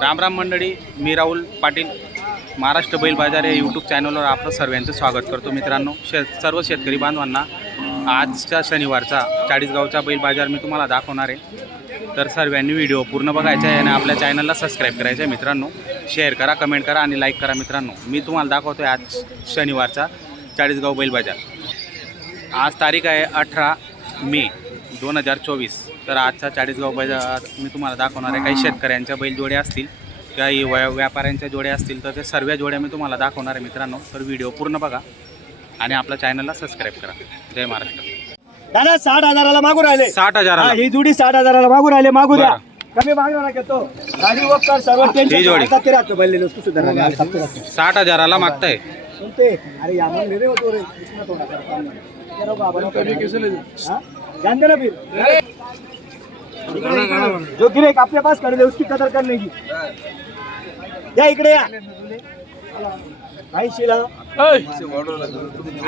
राम राम मंडळी मी राहुल पाटील महाराष्ट्र बैल बाजार या यूट्यूब चॅनलवर आपलं सर्वांचं स्वागत करतो मित्रांनो. शे सर्व शेतकरी बांधवांना आजच्या शनिवारचा चाळीसगावचा बैल बाजार मी तुम्हाला दाखवणार आहे. तर सर्वांनी व्हिडिओ पूर्ण बघायचा आहे आणि आपल्या चॅनलला सबस्क्राईब करायचं आहे मित्रांनो. शेअर करा कमेंट करा आणि लाईक करा मित्रांनो. मी तुम्हाला दाखवतो आहे आज शनिवारचा चाळीसगाव बैल बाजार. आज तारीख आहे अठरा मे दोन हजार चोवीस. तर आजचा चाळीसगाव बाजार मी तुम्हाला दाखवणार आहे. काही शेतकऱ्यांच्या बैल जोड्या असतील काही व्या व्यापाऱ्यांच्या जोड्या असतील तर ते सर्व जोड्या मी तुम्हाला दाखवणार आहे मित्रांनो. तर व्हिडिओ पूर्ण बघा आणि आपल्या चॅनलला सबस्क्राईब करा. जय महाराष्ट्र. दादा साठ हजाराला मागू राहिले. साठ हा, हजाराला. ही जुडी साठ हजाराला मागू राहिले. मागू द्या. बरं. कमी मागणार गाडी सर्व ही जोडी. ते. साठ हजाराला मागताय. सुनते. अरे या मग रे होतो रे. इतना थोडा कर काम नाही. तेरा बाबा नको हा? जानते ना फिर. इकडे, इकडे. जो गिरेक अपने पास कर दे उसकी कदर करने की या इकडे या. ऐंशीला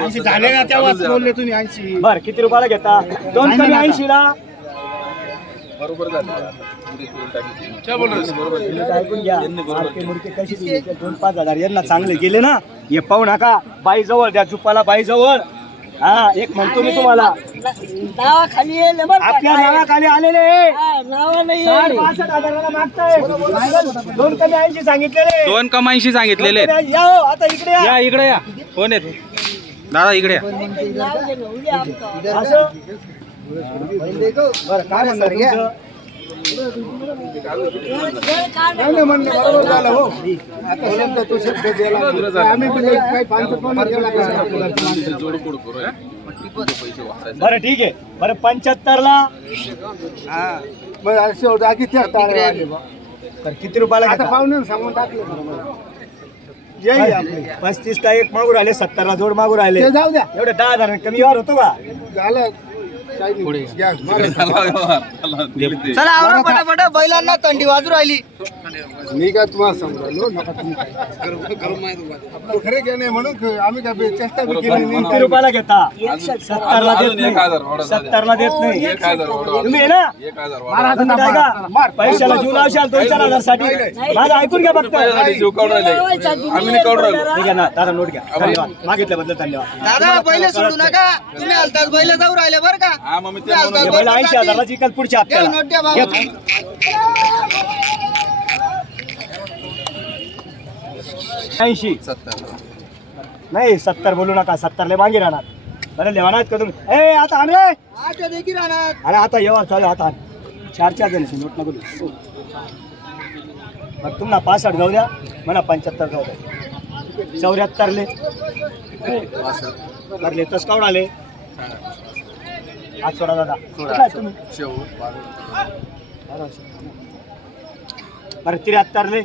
ऐंशी झाले ना तेव्हाच बोलले तुम्ही ऐंशी. बर किती रुपयाला घेता? दोन कमी ऐंशीला ऐकून घ्या. सारखे मुडके कशी दिली? ते दोन पाच हजार. यांना चांगले गेले ना? हे पाहू नका. बाई जवळ द्या चुपाला बाई जवळ हा एक म्हणतो मी तुम्हाला. नावाखाली बरं? आपल्या नावाखाली आलेले. पासष्ट हजाराला मागताय. दोन कमी ऐंशी सांगितलेले. दोन कमाईशी सांगितलेले. या हो, आता इकडे या. या इकडे या. कोण आहेत? दादा इकडे या. बरं. बरं ठीक आहे बरं पंच्याहत्तर ला तर किती रुपयाला आता घेता? पाहुणे सांगून टाकले पस्तीस ला एक मागू राहिले सत्तर ला जोड मागू राहिले. ते जाऊ द्या. एवढे दहा हजार कमी व्यवहार होतो का? झालं. काही नाही. घ्या, मारा. चला आवरा पटापट. बैलांना थंडी वाजू राहिली. मी काय तुम्हाला सांगतो नका तुम्ही काय. आपलं खरे घेणे म्हणून ख- आम्ही काय चेष्टा बी केली नाही. किती रुपयाला घेता? सत्तर ला देत नाही. सत्तर ला देत नाही. तुम्ही आहे ना? मारा आता तुम्ही मारा. काय. पैशाला जीव लावशाल दोन चार हजारसाठी माझं ऐकून घ्या फक्त. ठीक आहे ना दादा नोट घ्या. धन्यवाद. मागितल्याबद्दल धन्यवाद. दादा बैल सोडू नका. तुम्ही हलतात बैल जाऊ राहिले बरं का. तुम्ही हे बैल पहिला ऐंशी हजारला चिकल पुढच्या द्या नोट द्या हप्त्याला बाबा. ऐंशी. नाही सत्तर बोलू नका सत्तरले मागे राहणार. बरं लेवानात का तुम्ही? ए आता आण रे आजच्या देखील राहणार. अरे आता येवा चालू आता आण. चार चार जण नोट नको देऊ. मग तुम्हाला पासष्ट जाऊ द्या मला पंच्याहत्तर जाऊ द्या. चौऱ्याहत्तरले. लागले तस कावड आले. आज सोडा दादा. कुठला तुम्ही? बरं त्र्याहत्तरले.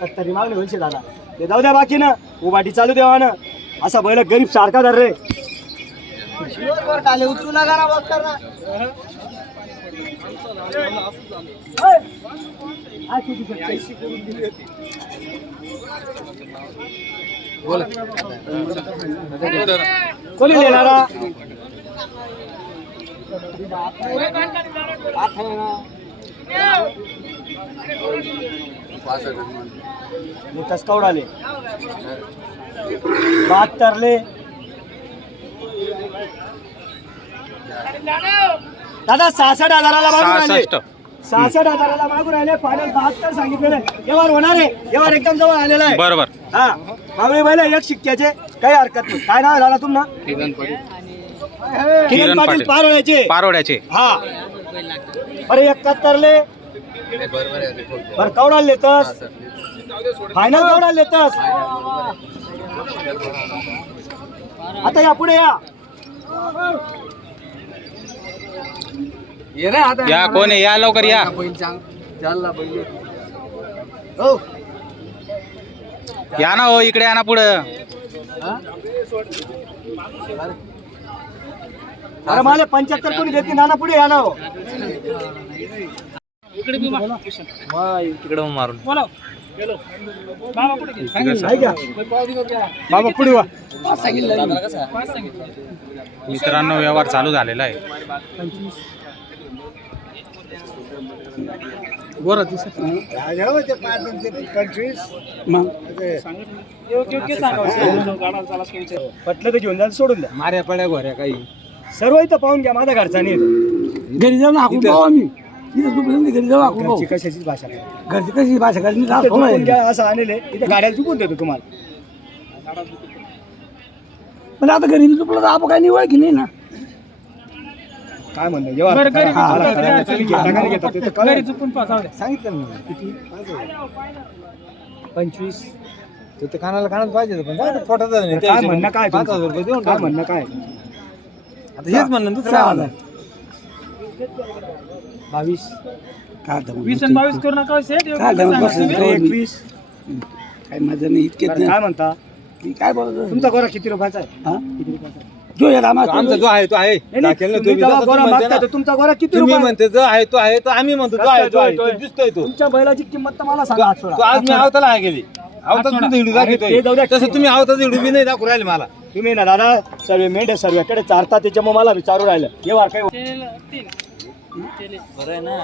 सत्तरी मागणी होईल दादा ते जाऊ द्या बाकी ना उभाटी चालू देवा ना असा बैल गरीब सारखा धर रे. उचलू नका ना बघ कोणी देणारा मी तसकावड आले बहात्तरले. दादा सहासष्ट हजाराला मागून राहिले. सहासष्ट. सहासष्ट हजाराला मागून राहिले. फायनल बहात्तर सांगितलेले व्यवहार होणार आहे. व्यवहार एकदम जवळ आलेला आहे. बरोबर. हा. मागणी बैल एक शिक्क्याचे. काही हरकत नाही. काय नाव झाला तुमना किरण किरण पाटील. पारोळ्याचे. पारोड्याचे हा. अरे एकाहत्तरले. बर कवडा लेतस फायनल कवडा लेतस आता या पुढे या. या कोण आहे? या लवकर या. हो. या ना हो इकडे या ना पुढं. अरे मला पंच्याहत्तर कोणी देते नाना पुढे या ना हो. आहे का? बाबा पुढे वा. मित्रांनो व्यवहार चालू झालेला आहे. राजा होते. पाच आणि ते पंचवीस मग पटलं तर घेऊन जा सोडून द्या. माऱ्या पड्या घोऱ्या काही. सर्व इथं पाहून घ्या माझा घरचा नाही घरी जाऊन हाकून पाहू आम्ही. तिथे घरी जाऊ घरची कशाचीच भाषा नाही. घरची कशी भाषा? मी इथं झोपून. घ्या असं आणले इथे गाड्याला चुकून देतो तुम्हाला. पण आता घरी मी झोपलं तर आपण काही निवळ की नाही ना? काय म्हणणं जेव्हा करा, करा, करा, तुम्ही घेता का नाही घेता? ते तर कळेल. सांगितलं ना किती? पंचवीस. तू ते कानाला कानात पाहिजे पण जाऊ दे, पोटात जाऊ दे. काय म्हणणं काय पाच? हजार रुपये देऊन काय टाक. म्हणणं काय? आता हेच म्हणणं दुसरं काय हजार. बावीस. वीस आणि बावीस करू नका सेट काय. एकवीस. काय माझं नाही नाही. काय म्हणता? काय बोलत तुमचा गोरा किती रुपयाचा आहे? हा? किती रुपयाचा आहे? जो या रामा आमचा जो आहे तो आहे. नाही, नाही, टाकेल ना, तुम्ही तुम्ही जेव्हा जसं गोरा तुम्ही म्हणते मागता ना, तर तुमचा गोरा किती तुम्ही रुपये म्हणते जो आहे तो आहे तो आम्ही म्हणतो जो आहे तो आहे तो दिसतोय तो. तुमच्या बैलाची किंमत तर मला सांगा आज. तो आज मी आवताला आहे गेली आवतात तुमचं हिडू अरे, ते जाऊ द्या. दाखवतोय तसं तुम्ही आवताच हिडू बी नाही दाखवू राहिले मला. तुम्ही ना दादा सर्व मेंढे सर्वेकडे चारता त्याच्यामुळे मला विचारू राहिलं. हे वार काय बरं आहे ना?